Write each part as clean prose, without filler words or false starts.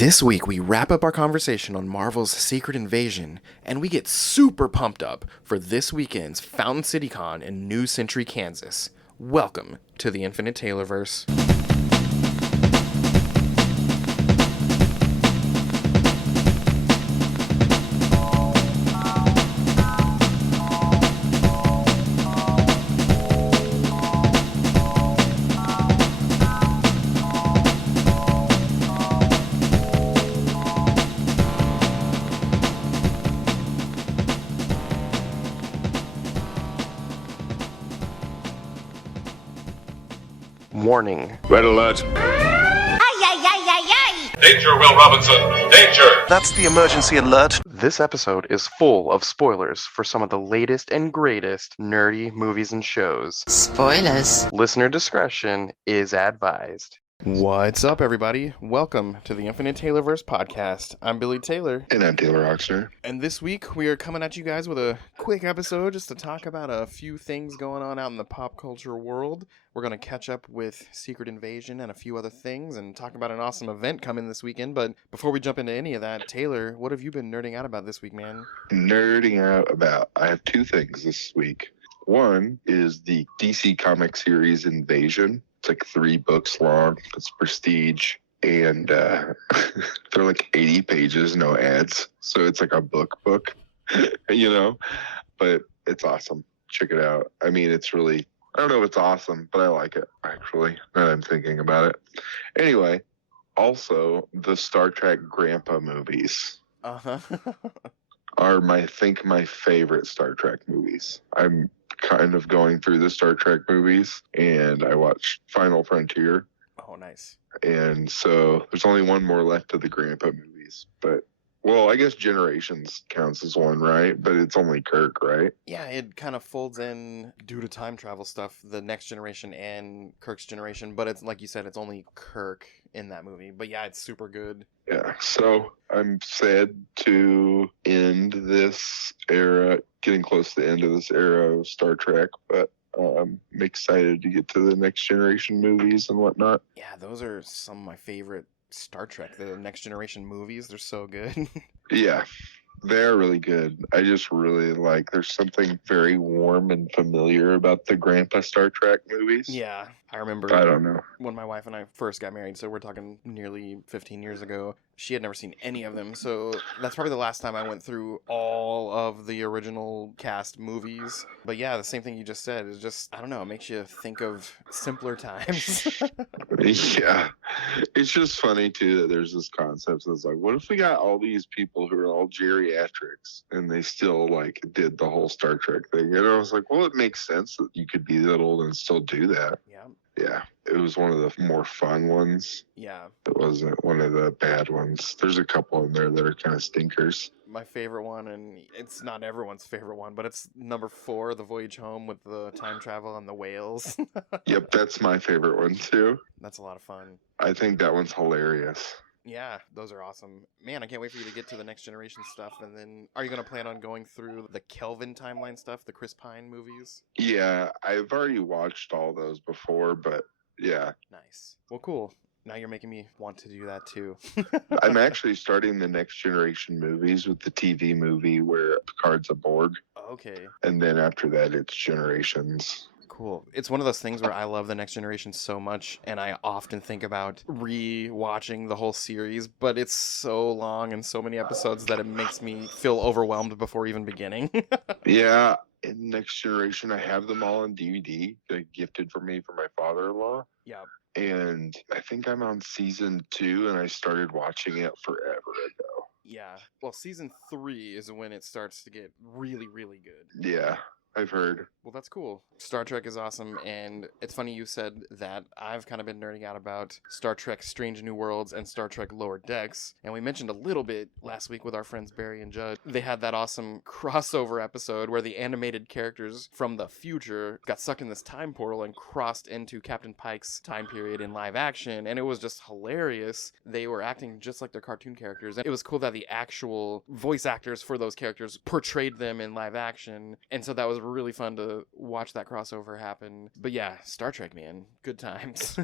This week, we wrap up our conversation on Marvel's Secret Invasion, and we get super pumped up for this weekend's Fountain City Con in New Century, Kansas. Welcome to the Infinite Taylorverse. Warning. Red alert. Ay, ay, ay, ay, ay! Danger, Will Robinson. Danger. That's the emergency alert. This episode is full of spoilers for some of the latest and greatest nerdy movies and shows. Spoilers. Listener discretion is advised. What's up, everybody? Welcome to the Infinite Taylorverse podcast. I'm Billy Taylor. And I'm Taylor Oxner. And this week, we are coming at you guys with a quick episode just to talk about a few things going on out in the pop culture world. We're going to catch up with Secret Invasion and a few other things and talk about an awesome event coming this weekend. But before we jump into any of that, Taylor, what have you been nerding out about this week, man? Nerding out about, I have two things this week. One is the DC comic series Invasion. It's like 3 books long. It's prestige. And they're like 80 pages, no ads. So it's like a book, you know? But it's awesome. Check it out. I mean, it's really, I don't know if it's awesome, but I like it, actually, now that I'm thinking about it. Anyway, also, the Star Trek Grandpa movies are my favorite Star Trek movies. I'm kind of going through the Star Trek movies, and I watched Final Frontier. Oh, nice. And so there's only one more left of the Grandpa movies, but well, I guess Generations counts as one, right? But it's only Kirk, right? Yeah, it kind of folds in due to time travel stuff, the Next Generation and Kirk's generation, but it's like you said, it's only Kirk in that movie. But yeah, it's super good. Yeah, so I'm sad to end this era, getting close to the end of this era of Star Trek, but I'm excited to get to the Next Generation movies and whatnot. Yeah, those are some of my favorite Star Trek, the Next Generation movies. They're so good. Yeah, they're really good. I just really like, there's something very warm and familiar about the Grandpa Star Trek movies. Yeah, I remember I don't know. when my wife and I first got married, so we're talking nearly 15 years ago. She had never seen any of them, so that's probably the last time I went through all of the original cast movies. But yeah, the same thing you just said is just, I don't know, it makes you think of simpler times. Yeah, it's just funny too that there's this concept that's like, what if we got all these people who are all geriatrics and they still like did the whole Star Trek thing? And I was like, well, it makes sense that you could be that old and still do that. Yeah, it was one of the more fun ones. Yeah. It wasn't one of the bad ones. There's a couple in there that are kind of stinkers. My favorite one, and it's not everyone's favorite one, but it's number 4, The Voyage Home with the time travel and the whales. Yep, that's my favorite one too. That's a lot of fun. I think that one's hilarious. Yeah, those are awesome. Man, I can't wait for you to get to the Next Generation stuff. And then, are you going to plan on going through the Kelvin timeline stuff, the Chris Pine movies? Yeah, I've already watched all those before, but yeah. Nice. Well, cool. Now you're making me want to do that too. I'm actually starting the Next Generation movies with the TV movie where Picard's a Borg. Okay. And then after that, it's Generations. Cool. It's one of those things where I love the Next Generation so much, and I often think about re-watching the whole series, but it's so long and so many episodes that it makes me feel overwhelmed before even beginning. Yeah, in Next Generation, I have them all on DVD. They're gifted for me from my father-in-law. Yeah. And I think I'm on season 2, and I started watching it forever ago. Yeah. Well, season 3 is when it starts to get really, really good. Yeah, I've heard. Well, that's cool. Star Trek is awesome, and it's funny you said that. I've kind of been nerding out about Star Trek Strange New Worlds and Star Trek Lower Decks, and we mentioned a little bit last week with our friends Barry and Judd. They had that awesome crossover episode where the animated characters from the future got sucked in this time portal and crossed into Captain Pike's time period in live action, and it was just hilarious. They were acting just like their cartoon characters, and it was cool that the actual voice actors for those characters portrayed them in live action, and so that was really fun to watch that crossover happen. But yeah, Star Trek, man, good times.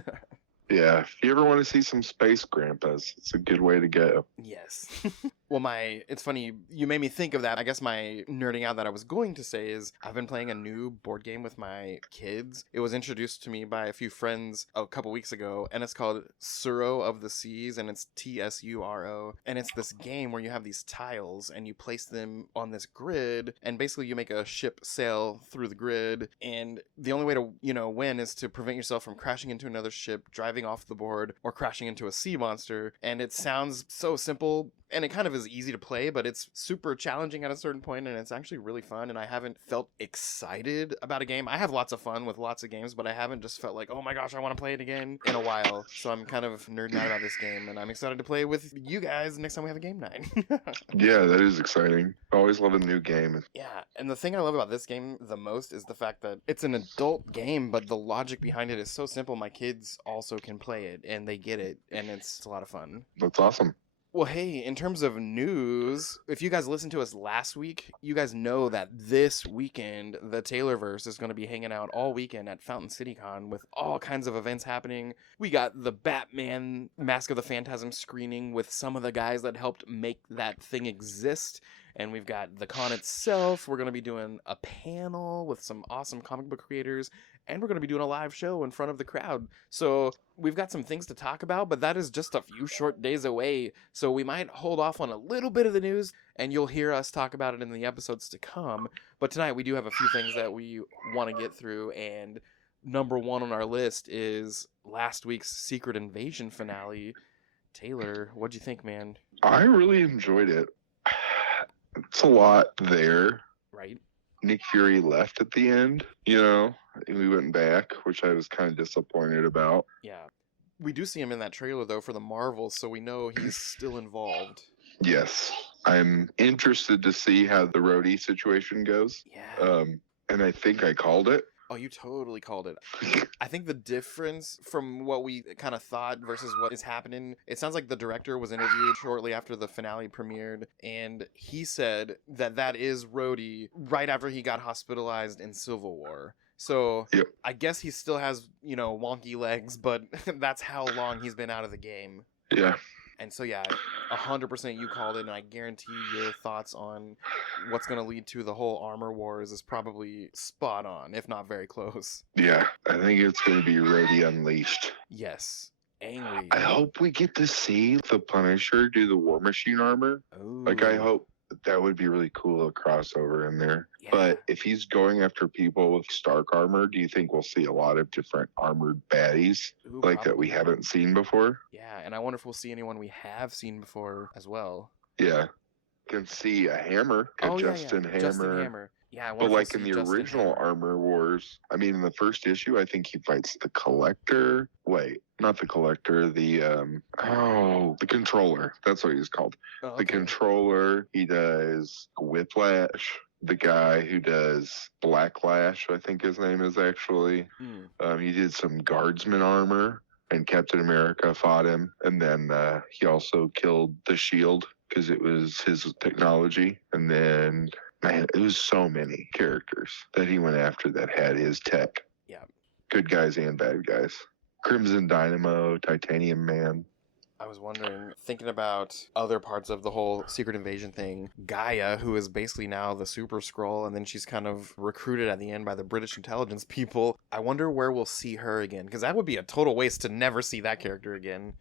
Yeah, if you ever want to see some space grandpas, it's a good way to go. Yes. Well, it's funny, you made me think of that. I guess my nerding out that I was going to say is I've been playing a new board game with my kids. It was introduced to me by a few friends a couple weeks ago, and it's called Suro of the Seas, and it's Tsuro. And it's this game where you have these tiles and you place them on this grid, and basically you make a ship sail through the grid, and the only way to, win is to prevent yourself from crashing into another ship, driving off the board, or crashing into a sea monster. And it sounds so simple, and it kind of is easy to play, but it's super challenging at a certain point, and it's actually really fun. And I haven't felt excited about a game. I have lots of fun with lots of games, but I haven't just felt like, oh my gosh, I want to play it again in a while. So I'm kind of nerding out about this game, and I'm excited to play with you guys next time we have a game night. Yeah, that is exciting. I always love a new game. Yeah, and the thing I love about this game the most is the fact that it's an adult game, but the logic behind it is so simple. My kids also can play it, and they get it, and it's a lot of fun. That's awesome. Well, hey, in terms of news, if you guys listened to us last week, you guys know that this weekend, the Taylorverse is going to be hanging out all weekend at Fountain City Con with all kinds of events happening. We got the Batman Mask of the Phantasm screening with some of the guys that helped make that thing exist. And we've got the con itself. We're going to be doing a panel with some awesome comic book creators. And we're going to be doing a live show in front of the crowd. So we've got some things to talk about, but that is just a few short days away. So we might hold off on a little bit of the news, and you'll hear us talk about it in the episodes to come. But tonight we do have a few things that we want to get through. And number one on our list is last week's Secret Invasion finale. Taylor, what'd you think, man? I really enjoyed it. It's a lot there. Right? Nick Fury left at the end, and we went back, which I was kind of disappointed about. Yeah. We do see him in that trailer, though, for the Marvels, so we know he's still involved. Yes. I'm interested to see how the Rhodey situation goes. Yeah. And I think I called it. Oh, you totally called it. I think the difference from what we kind of thought versus what is happening, it sounds like the director was interviewed shortly after the finale premiered, and he said that is Rhodey right after he got hospitalized in Civil War. So Yep. I guess he still has, wonky legs, but that's how long he's been out of the game. Yeah. And so, yeah, 100% you called it, and I guarantee your thoughts on what's going to lead to the whole armor wars is probably spot on, if not very close. Yeah. I think it's going to be Rhodey Unleashed. Yes. Angry. I hope we get to see the Punisher do the War Machine armor. Ooh. Like, I hope that would be really cool, a crossover in there. Yeah. But if he's going after people with Stark armor, do you think we'll see a lot of different armored baddies Ooh, like that we probably. haven't seen before? Yeah, and I wonder if we'll see anyone we have seen before as well. Yeah. Can see a Hammer, Justin Hammer. Justin Hammer. Yeah, I wonder But if we'll like in see the Justin original Hammer. Armor Wars, I mean, in the first issue, I think he fights the Collector. Wait, not the Collector, the Controller. That's what he's called. Oh, The okay. Controller. He does Whiplash. The guy who does Blacklash, I think his name is actually. He did some Guardsman armor, and Captain America fought him. And then he also killed the Shield because it was his technology. And then, man, it was so many characters that he went after that had his tech. Yeah. Good guys and bad guys. Crimson Dynamo, Titanium Man. I was wondering, thinking about other parts of the whole Secret Invasion thing, Gaia, who is basically now the Super Skrull, and then she's kind of recruited at the end by the British intelligence people. I wonder where we'll see her again, because that would be a total waste to never see that character again.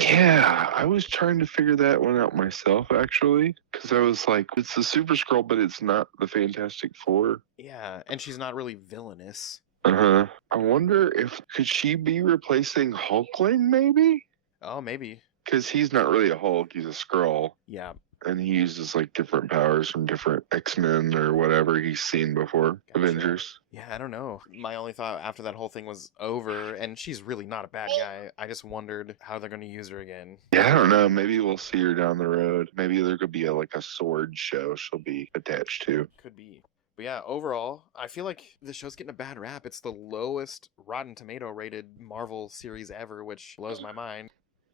Yeah, I was trying to figure that one out myself, actually, because I was like, it's the Super Skrull, but it's not the Fantastic Four. Yeah, and she's not really villainous. Uh-huh. I wonder could she be replacing Hulkling, maybe? Oh, maybe. Because he's not really a Hulk, he's a Skrull. Yeah. And he uses like different powers from different X-Men or whatever he's seen before. Gotcha. Avengers. Yeah, I don't know. My only thought after that whole thing was over, and she's really not a bad guy. I just wondered how they're going to use her again. Yeah, I don't know. Maybe we'll see her down the road. Maybe there could be a sword show she'll be attached to. Could be. But yeah, overall, I feel like the show's getting a bad rap. It's the lowest Rotten Tomato rated Marvel series ever, which blows my mind.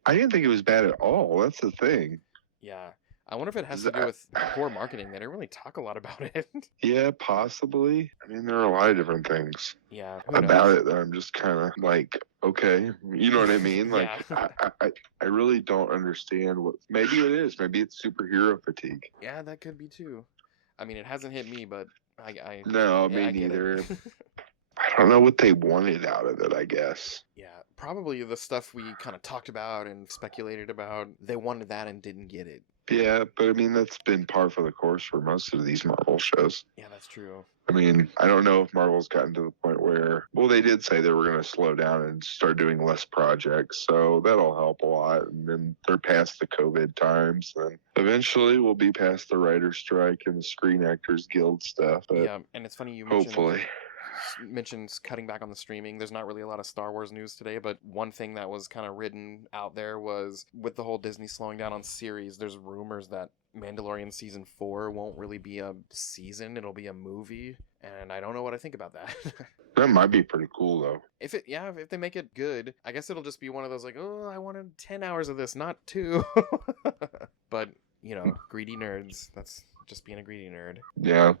I didn't think it was bad at all. That's the thing. Yeah. I wonder if it has to do with poor marketing. They didn't really talk a lot about it. Yeah, possibly. I mean, there are a lot of different things Yeah. Who about knows? it that I'm just kind of like, Okay, you know what I mean? Like, Yeah. I really don't understand what. Maybe it is. Maybe it's superhero fatigue. Yeah, that could be too. I mean, it hasn't hit me, but No, yeah, me I get it. neither. I don't know what they wanted out of it, I guess. Yeah, probably the stuff we kind of talked about and speculated about. They wanted that and didn't get it. Yeah, but I mean, that's been par for the course for most of these Marvel shows. Yeah, that's true. I mean, I don't know if Marvel's gotten to the point where, well, they did say they were going to slow down and start doing less projects, so that'll help a lot. And then they're past the COVID times, and eventually we'll be past the writer's strike and the Screen Actors Guild stuff. But Yeah, and it's funny you hopefully. mentions cutting back on the streaming. There's not really a lot of Star Wars news today, but one thing that was kind of written out there was with the whole Disney slowing down on series, there's rumors that Mandalorian season 4 won't really be a season, it'll be a movie, and I don't know what I think about that. That might be pretty cool, though. If they make it good, I guess it'll just be one of those like, oh, I wanted 10 hours of this, not 2. But, greedy nerds, that's just being a greedy nerd. Yeah.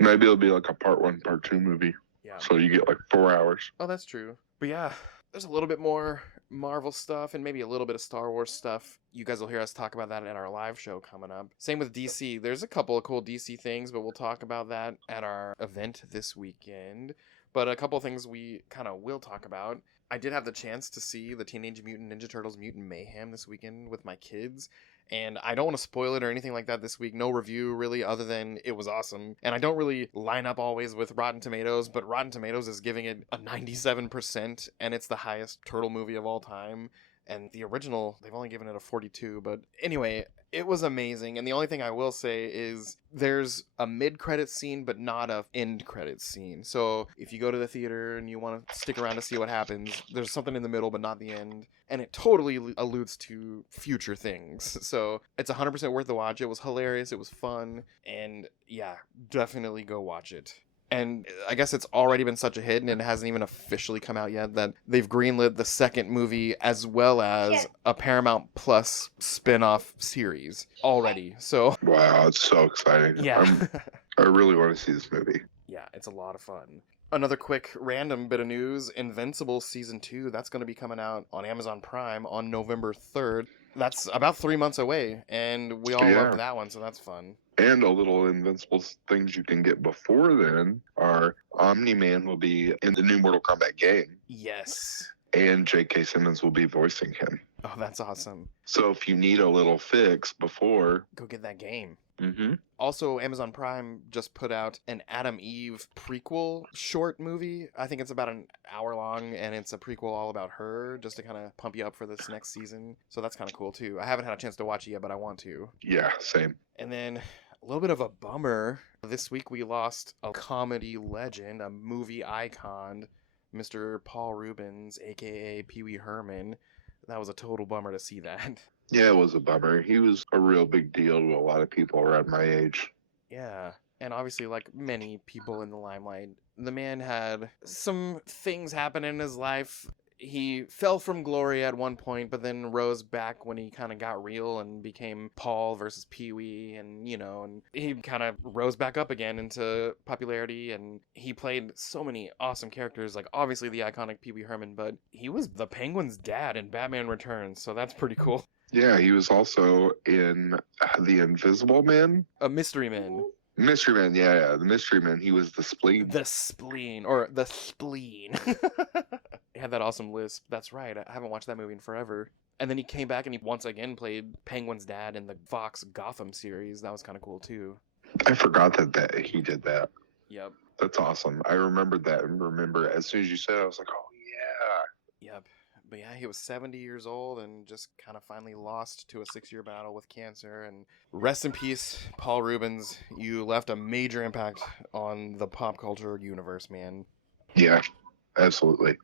Maybe it'll be like a part 1, part 2 movie. Yeah. So you get like 4 hours. Oh, that's true. But yeah, there's a little bit more Marvel stuff and maybe a little bit of Star Wars stuff. You guys will hear us talk about that at our live show coming up. Same with DC. There's a couple of cool DC things, but we'll talk about that at our event this weekend. But a couple of things we kind of will talk about. I did have the chance to see the Teenage Mutant Ninja Turtles Mutant Mayhem this weekend with my kids. And I don't want to spoil it or anything like that this week. No review, really, other than it was awesome. And I don't really line up always with Rotten Tomatoes, but Rotten Tomatoes is giving it a 97%, and it's the highest turtle movie of all time. And the original, they've only given it a 42. But anyway, it was amazing. And the only thing I will say is there's a mid-credit scene, but not a end-credit scene. So if you go to the theater and you want to stick around to see what happens, there's something in the middle, but not the end. And it totally alludes to future things. So it's 100% worth the watch. It was hilarious. It was fun. And yeah, definitely go watch it. And I guess it's already been such a hit, and it hasn't even officially come out yet, that they've greenlit the second movie as well as a Paramount Plus spin-off series already. So Wow, it's so exciting. yeah. I really want to see this movie. Yeah, it's a lot of fun. Another quick random bit of news, Invincible Season 2, that's going to be coming out on Amazon Prime on November 3rd. That's about 3 months away, and we all loved that one, so that's fun. And a little Invincible things you can get before then are Omni-Man will be in the new Mortal Kombat game. Yes. And J.K. Simmons will be voicing him. Oh, that's awesome. So if you need a little fix before... Go get that game. Mm-hmm. Also, Amazon Prime just put out an Adam Eve prequel short movie. I think it's about an hour long, and it's a prequel all about her, just to kind of pump you up for this next season. So that's kind of cool, too. I haven't had a chance to watch it yet, but I want to. Yeah, same. And then a little bit of a bummer. This week we lost a comedy legend, a movie icon, Mr. Paul Reubens, a.k.a. Pee Wee Herman. That was a total bummer to see that. Yeah, it was a bummer. He was a real big deal to a lot of people around my age. Yeah, and obviously, like many people in the limelight, the man had some things happen in his life. He fell from glory at one point, but then rose back when he kind of got real and became Paul versus Pee-wee, and and he kind of rose back up again into popularity, and he played so many awesome characters, like obviously the iconic Pee-wee Herman, but he was the Penguin's dad in Batman Returns, so that's pretty cool. Yeah, he was also in The Invisible Man. A Mystery Man. Mystery Man, yeah, the Mystery Man. He was the spleen. The spleen. He had that awesome lisp. That's right. I haven't watched that movie in forever. And then he came back and he once again played Penguin's dad in the Fox Gotham series. That was kind of cool, too. I forgot that he did that. Yep. That's awesome. I remembered that and remember as soon as you said it, I was like, oh, yeah. Yep. But yeah, he was 70 years old and just kind of finally lost to a 6-year battle with cancer. And rest in peace, Paul Reubens. You left a major impact on the pop culture universe, man. Yeah, absolutely.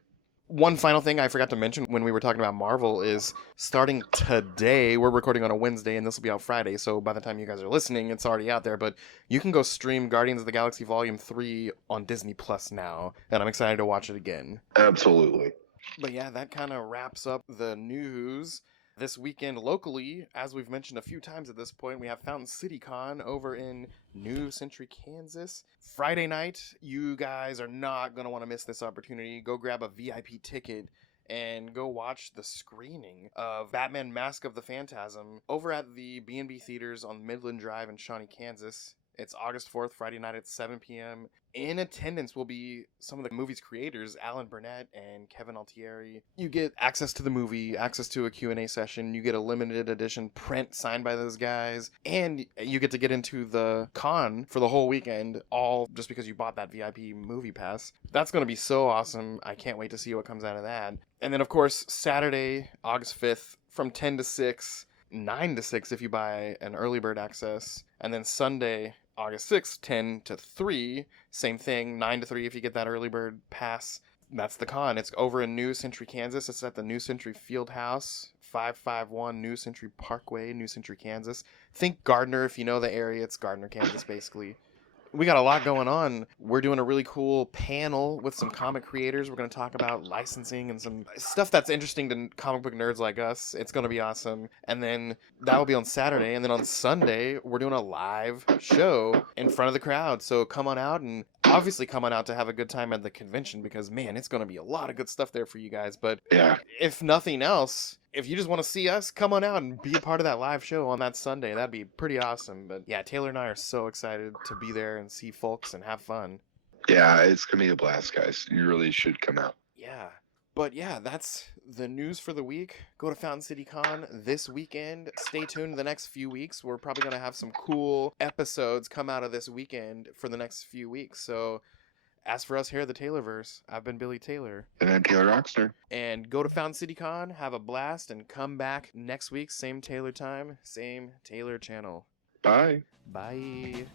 One final thing I forgot to mention when we were talking about Marvel is starting today, we're recording on a Wednesday and this will be out Friday, so by the time you guys are listening, it's already out there, but you can go stream Guardians of the Galaxy Volume 3 on Disney Plus now, and I'm excited to watch it again. Absolutely. But yeah, that kind of wraps up the news. This weekend locally, as we've mentioned a few times at this point, we have Fountain City Con over in New Century, Kansas. Friday night, you guys are not going to want to miss this opportunity. Go grab a VIP ticket and go watch the screening of Batman Mask of the Phantasm over at the B&B Theaters on Midland Drive in Shawnee, Kansas. It's August 4th, Friday night at 7 p.m. In attendance will be some of the movie's creators, Alan Burnett and Kevin Altieri. You get access to the movie, access to a Q&A session, you get a limited edition print signed by those guys, and you get to get into the con for the whole weekend, all just because you bought that VIP movie pass. That's going to be so awesome. I can't wait to see what comes out of that. And then, of course, Saturday, August 5th, from 10 to 6, 9 to 6 if you buy an early bird access, and then Sunday, August 6th, 10 to 3, same thing, 9 to 3 if you get that early bird pass. That's the con. It's over in New Century, Kansas. It's at the New Century Fieldhouse, 551 New Century Parkway, New Century, Kansas. Think Gardner if you know the area. It's Gardner, Kansas, basically. We got a lot going on. We're doing a really cool panel with some comic creators. We're going to talk about licensing and some stuff that's interesting to comic book nerds like us. It's going to be awesome. And then that will be on Saturday. And then on Sunday, we're doing a live show in front of the crowd. So come on out, and obviously come on out to have a good time at the convention, because, man, it's going to be a lot of good stuff there for you guys. But Yeah. if nothing else, if you just want to see us, come on out and be a part of that live show on that Sunday. That'd be pretty awesome. But yeah, Taylor and I are so excited to be there and see folks and have fun. Yeah, it's going to be a blast, guys. You really should come out. Yeah. But yeah, that's the news for the week. Go to Fountain City Con this weekend. Stay tuned the next few weeks. We're probably going to have some cool episodes come out of this weekend for the next few weeks. So as for us here at the Taylorverse, I've been Billy Taylor. And I'm Taylor Rockstar. And go to Fountain City Con, have a blast, and come back next week. Same Taylor time, same Taylor channel. Bye. Bye.